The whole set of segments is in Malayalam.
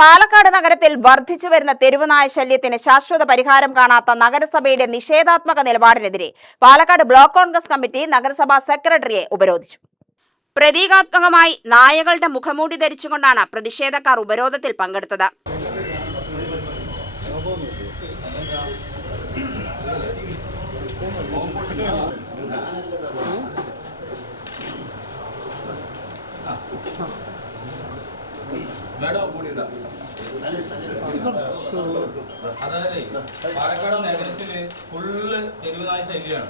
പാലക്കാട് നഗരത്തിൽ വർദ്ധിച്ചു വരുന്ന തെരുവുനായ ശല്യത്തിന് ശാശ്വത പരിഹാരം കാണാത്ത നഗരസഭയുടെ നിഷേധാത്മക നിലപാടിനെതിരെ പാലക്കാട് ബ്ലോക്ക് കോൺഗ്രസ് കമ്മിറ്റി നഗരസഭാ സെക്രട്ടറിയെ ഉപരോധിച്ചു. പ്രതീകാത്മകമായി നായകളുടെ മുഖംമൂടി ധരിച്ചുകൊണ്ടാണ് പ്രതിഷേധക്കാർ ഉപരോധത്തിൽ പങ്കെടുത്തത്. പാലക്കാട് നഗരത്തില് ഫുള്ള് തെരുവുനായ ശൈലിയാണ്.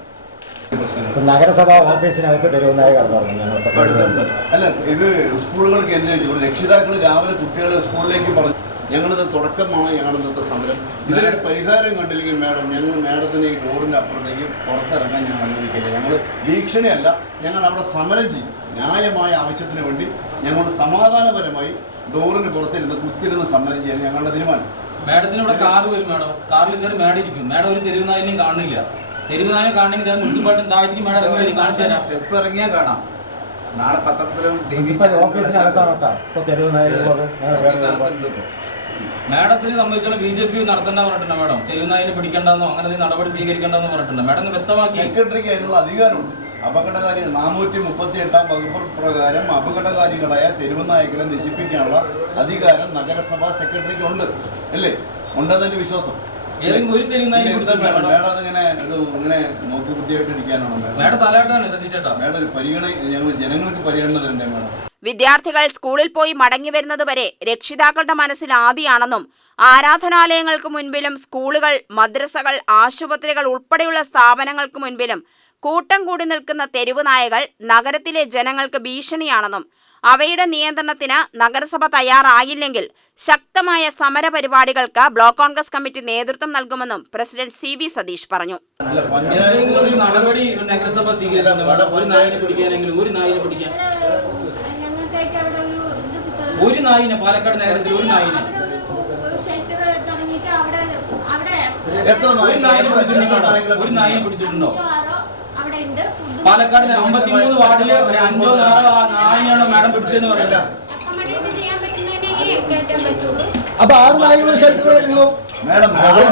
നഗരസഭാ ഓഫീസിനകത്ത് തെരുവുനായ കടന്നു. അല്ല, ഇത് സ്കൂളുകൾ കേന്ദ്രീകരിച്ചു രക്ഷിതാക്കൾ രാവിലെ കുട്ടികളെ സ്കൂളിലേക്ക് പറഞ്ഞു. ഞങ്ങളിത് തുടക്കമാണ് ഞങ്ങളുടെ ഇന്നത്തെ സമരം. ഇതിനൊരു പരിഹാരം കണ്ടില്ലെങ്കിൽ ഞങ്ങൾ മാഡത്തിന് ഈ ഡോറിൻ്റെ അപ്പുറത്തേക്ക് പുറത്തിറങ്ങാൻ ഞങ്ങൾ അനുവദിക്കില്ല. ഞങ്ങൾ ഭീഷണിയല്ല, ഞങ്ങൾ അവിടെ സമരം ചെയ്യും. ന്യായമായ ആവശ്യത്തിന് വേണ്ടി ഞങ്ങളുടെ സമാധാനപരമായി ഡോറിന് പുറത്തിരുന്ന് കുത്തിരുന്ന് സമരം ചെയ്യാൻ ഞങ്ങളുടെ തീരുമാനം. മാഡത്തിന് ഇവിടെ കാറ് വരും, മാഡം കാറിൽ കയറി മാഡം ഇരിക്കും. മാഡം ഒരു തെരുവുനായനെയും കാണില്ല. തെരുവുനായനെ കാണണമെങ്കിൽ മുനിസിപ്പാലിറ്റി താഴത്തേക്ക് മാഡം കാണിച്ചു തരാം. സ്റ്റെപ്പ് ഇറങ്ങിയാൽ കാണാം. നാളെ പത്രത്തിലും മാഡത്തിന് സംബന്ധിച്ചുള്ള BJP നടത്തേണ്ട പറഞ്ഞിട്ടുണ്ട്. മാഡം തെരുവുനായനെ പിടിക്കേണ്ടെന്നോ അങ്ങനെ നടപടി സ്വീകരിക്കേണ്ടെന്ന് പറഞ്ഞിട്ടുണ്ട്. മാഡം വ്യക്തമാക്കി. സെക്രട്ടറിക്ക് അതിനുള്ള അധികാരമുണ്ട്. അപകടകാരികൾ 438 വകുപ്പ് പ്രകാരം അപകടകാരികളായ തെരുവുനായകളെ നശിപ്പിക്കാനുള്ള അധികാരം നഗരസഭാ സെക്രട്ടറിക്ക് ഉണ്ട്, അല്ലേ? ഉണ്ടെന്നതിന്റെ വിശ്വാസം. ഏതെങ്കിലും ഒരു തെരുവുനായനെ മേഡം അതിങ്ങനെ ഇങ്ങനെ നോക്കി ബുദ്ധിയായിട്ട് ഇരിക്കാനാണോ മാഡം? തലയാട്ടാണ് സതീശേട്ടാ. മേഡം ഒരു പരിഗണന ഞങ്ങൾ ജനങ്ങൾക്ക് പരിഗണന തരണ്ടേ മേഡം? വിദ്യാർത്ഥികൾ സ്കൂളിൽ പോയി മടങ്ങി വരുന്നതുവരെ രക്ഷിതാക്കളുടെ മനസ്സിൽ ആദിയാണെന്നും ആരാധനാലയങ്ങൾക്ക് മുൻപിലും സ്കൂളുകൾ, മദ്രസകൾ, ആശുപത്രികൾ ഉൾപ്പെടെയുള്ള സ്ഥാപനങ്ങൾക്ക് മുൻപിലും കൂട്ടം കൂടി നിൽക്കുന്ന തെരുവുനായകൾ നഗരത്തിലെ ജനങ്ങൾക്ക് ഭീഷണിയാണെന്നും അവയുടെ നിയന്ത്രണത്തിന് നഗരസഭ തയ്യാറായില്ലെങ്കിൽ ശക്തമായ സമരപരിപാടികൾക്ക് ബ്ലോക്ക് കോൺഗ്രസ് കമ്മിറ്റി നേതൃത്വം നൽകുമെന്നും പ്രസിഡന്റ് CB സതീഷ് പറഞ്ഞു. നടപടി നഗരസഭ സ്വീകരിച്ചിട്ടുണ്ട്. ഒരു നായിനെ പിടിക്കാനെങ്കിലും ഒരു നായിനെ പിടിക്കാൻ ഒരു നായിനെ പാലക്കാട് നഗരത്തിൽ ഒരു നായിനെ ഒരു നായിനെ പിടിച്ചിട്ടുണ്ടോ? പാലക്കാട് 53 വാർഡില് 5 or 6 നായിനാണോ മാഡം പിടിച്ചതെന്ന് പറയുന്നത്? അപ്പൊ 6 നായകളുടെ ഷെൽട്ടർ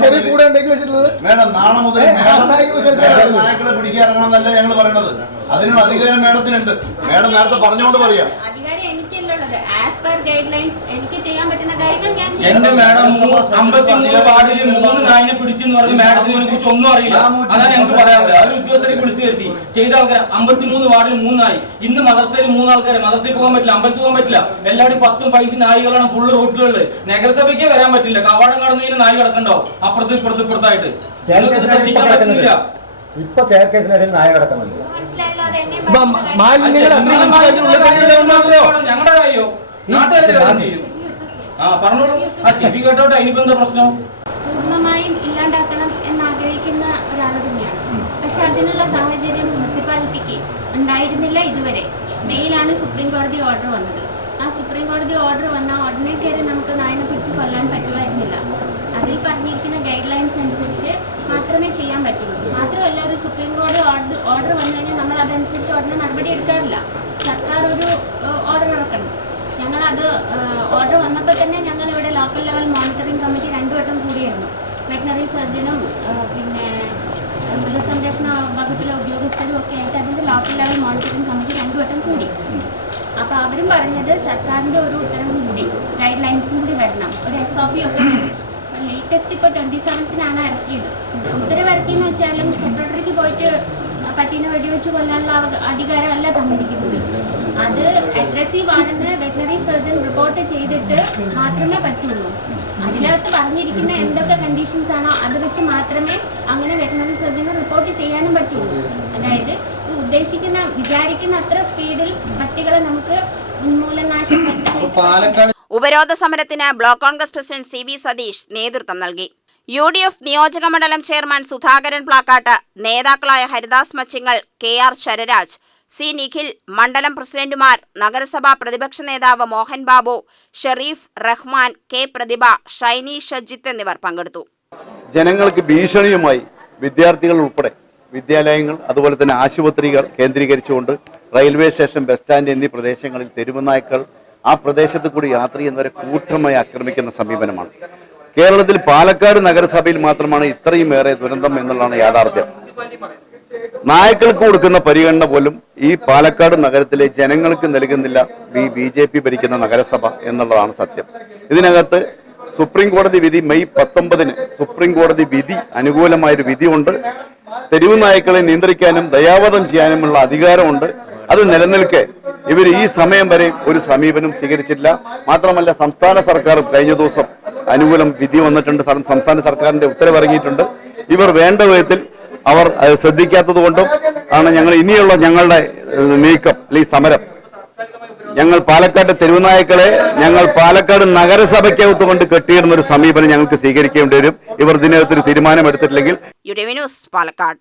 ചെറിയ കൂടെ ഉണ്ടാക്കി വെച്ചിട്ടുള്ളത്. മേഡം നാളെ മുതൽ നായകളെ പിടിക്കാൻ ഇറങ്ങണമെന്നല്ല ഞങ്ങൾ പറയണത്. അതിനുള്ള അധികാരം മേഡത്തിനുണ്ട്. മേഡം നേരത്തെ പറഞ്ഞുകൊണ്ട് പറയാം. എന്റെ മാഡം 53 വാർഡില് 3 നായിനെ പിടിച്ചെന്ന് പറഞ്ഞ് മാഡത്തിനെ കുറിച്ച് ഒന്നും അറിയില്ല. അതാണ് ഞങ്ങൾക്ക് പറയാനുള്ളത്. അവർ ഉദ്യോഗസ്ഥരെ വിളിച്ചു വരുത്തി ചെയ്ത ആൾക്കാർ 53 വാർഡിൽ 3 നായി. ഇന്ന് മദർസയിൽ 3 ആൾക്കാരെ മദർസയിൽ പോകാൻ പറ്റില്ല, അമ്പലത്തിൽ പോകാൻ പറ്റില്ല. എല്ലാവരും 10ഉം 15 നായികളാണ് ഫുള്ള് റോട്ടിലുള്ളത്. നഗരസഭയ്ക്ക് വരാൻ പറ്റില്ല. കവാടം കടന്നതിന് നായി കിടക്കണ്ടോ അപ്പുറത്ത് ഇപ്പുറത്തായിട്ട്? ശ്രദ്ധിക്കാൻ പറ്റുന്നില്ല. ഇപ്പൊ സ്റ്റെയർകേസിനിടയിൽ നായ കിടക്കുന്നുണ്ട്. ഞങ്ങളുടെ കാര്യോ നാട്ടുകാരുടെ കാര്യം ചെയ്യും. പറഞ്ഞോളൂ. ചെവി കേട്ടോട്ടെ. അതിനിപ്പോ എന്താ പ്രശ്നം? പൂർണ്ണമായും ഇല്ലാണ്ടാക്കണം എന്നാഗ്രഹിക്കുന്ന ഒരാൾ തന്നെയാണ്. പക്ഷെ അതിനുള്ള സാഹചര്യം മുനിസിപ്പാലിറ്റിക്ക് ഉണ്ടായിരുന്നില്ല ഇതുവരെ. മെയിലാണ് സുപ്രീം കോടതി ഓർഡർ വന്നത്. ആ സുപ്രീം കോടതി ഓർഡർ വന്ന ഉടനെ കയറി നമുക്ക് നായനെ പിടിച്ച് കൊല്ലാൻ പറ്റുമായിരുന്നില്ല. അതിൽ പറഞ്ഞിരിക്കുന്ന ഗൈഡ് ലൈൻസ് അനുസരിച്ച് മാത്രമേ ചെയ്യാൻ പറ്റുള്ളൂ. മാത്രമല്ല, ഒരു സുപ്രീം കോടതി ഓർഡർ വന്നു കഴിഞ്ഞാൽ നമ്മൾ അതനുസരിച്ച് ഉടനെ നടപടി എടുക്കാറില്ല. സർക്കാർ ഒരു ഓർഡർ ഇറക്കണം. ഞങ്ങളത് ഓർഡർ വന്നപ്പോൾ തന്നെ ഞങ്ങളിവിടെ ലോക്കൽ ലെവൽ മോണിറ്ററിംഗ് കമ്മിറ്റി 2 വട്ടം കൂടിയായിരുന്നു. വെറ്റിനറി സർജനും പിന്നെ മൃഗസംരക്ഷണ വകുപ്പിലെ ഉദ്യോഗസ്ഥരും ഒക്കെ ആയിട്ട് അതിൻ്റെ ലോക്കൽ ലെവൽ മോണിറ്ററിംഗ് കമ്മിറ്റി 2 വട്ടം കൂടി. അപ്പോൾ അവരും പറഞ്ഞത് സർക്കാരിൻ്റെ ഒരു ഉത്തരവും കൂടി, ഗൈഡ് ലൈൻസും കൂടി വരണം, ഒരു SOP ഒക്കെ. ലേറ്റസ്റ്റ് ഇപ്പോൾ 27-നാണ് ഇറക്കിയത്. ഉത്തരവ് ഇറക്കിയെന്ന് വെച്ചാലും സെക്രട്ടറിക്ക് പോയിട്ട് പട്ടീനെ വെടിവെച്ച് കൊല്ലാനുള്ള അധികാരമല്ല തന്നിരിക്കുന്നത്. അത് അഗ്രസീവ് ആണെന്ന് വെറ്റിനറി സർജൻ റിപ്പോർട്ട് ചെയ്തിട്ട് മാത്രമേ പറ്റുള്ളൂ. അതിനകത്ത് പറഞ്ഞിരിക്കുന്ന എന്തൊക്കെ കണ്ടീഷൻസ് ആണോ അത് വെച്ച് മാത്രമേ അങ്ങനെ വെറ്റിനറി സർജന് റിപ്പോർട്ട് ചെയ്യാനും പറ്റുള്ളൂ. അതായത് വിചാരിക്കുന്ന അത്ര സ്പീഡിൽ പട്ടികളെ നമുക്ക് ഉന്മൂലനാശം. ഉപരോധ സമരത്തിന് block Congress president CB Satheesh നേതൃത്വം നൽകി. UDF നിയോജക മണ്ഡലം ചെയർമാൻ സുധാകരൻ പ്ലാക്കാട്ട്, നേതാക്കളായ ഹരിദാസ് മച്ചിങ്ങൽ, KR ശരരാജ്, C നിഖിൽ, മണ്ഡലം പ്രസിഡന്റുമാർ, നഗരസഭാ പ്രതിപക്ഷ നേതാവ് മോഹൻ ബാബു, ഷെരീഫ്, റഹ്മാൻ, K പ്രതിഭ, ഷൈനി ഷജിത്ത് എന്നിവർ പങ്കെടുത്തു. ജനങ്ങൾക്ക് ഭീഷണിയുമായി വിദ്യാർത്ഥികൾ ഉൾപ്പെടെ വിദ്യാലയങ്ങൾ, അതുപോലെ തന്നെ ആശുപത്രികൾ കേന്ദ്രീകരിച്ചുകൊണ്ട് റെയിൽവേ സ്റ്റേഷൻ, ബസ് സ്റ്റാൻഡ് എന്നീ പ്രദേശങ്ങളിൽ തെരുവുനായ്ക്കൾ ആ പ്രദേശത്ത് കൂടി യാത്ര ചെയ്യുന്നവരെ കൂട്ടമായി ആക്രമിക്കുന്ന സമീപനമാണ്. കേരളത്തിൽ പാലക്കാട് നഗരസഭയിൽ മാത്രമാണ് ഇത്രയും ഏറെ ദുരന്തം എന്നുള്ളതാണ് യാഥാർത്ഥ്യം. നായ്ക്കൾക്ക് കൊടുക്കുന്ന പരിഗണന പോലും ഈ പാലക്കാട് നഗരത്തിലെ ജനങ്ങൾക്ക് നൽകുന്നില്ല ഈ BJP ഭരിക്കുന്ന നഗരസഭ എന്നുള്ളതാണ് സത്യം. ഇതിനകത്ത് സുപ്രീം കോടതി വിധി മെയ് 19 സുപ്രീം കോടതി വിധി അനുകൂലമായൊരു വിധിയുണ്ട്. തെരുവ് നായ്ക്കളെ നിയന്ത്രിക്കാനും ദയാവധം ചെയ്യാനുമുള്ള അധികാരമുണ്ട്. അത് നിലനിൽക്കെ ഇവർ ഈ സമയം വരെ ഒരു സമീപനം സ്വീകരിച്ചിട്ടില്ല. മാത്രമല്ല സംസ്ഥാന സർക്കാർ കഴിഞ്ഞ ദിവസം അനുകൂലം വിധി വന്നിട്ടുണ്ട്. സംസ്ഥാന സർക്കാരിന്റെ ഉത്തരവിറങ്ങിയിട്ടുണ്ട്. ഇവർ വേണ്ട വിധത്തിൽ അവർ ശ്രദ്ധിക്കാത്തത് കൊണ്ടും ആണ് ഞങ്ങൾ ഇനിയുള്ള ഞങ്ങളുടെ നീക്കം അല്ലെങ്കിൽ സമരം. ഞങ്ങൾ പാലക്കാട് തെരുവുനായ്ക്കളെ ഞങ്ങൾ പാലക്കാട് നഗരസഭയ്ക്കകത്ത് കൊണ്ട് കെട്ടിയിടുന്ന ഒരു സമീപനം ഞങ്ങൾക്ക് സ്വീകരിക്കേണ്ടി വരും. ഇവർ ഇതിനകത്തൊരു തീരുമാനമെടുത്തിട്ടില്ലെങ്കിൽ. UTV news Palakkad.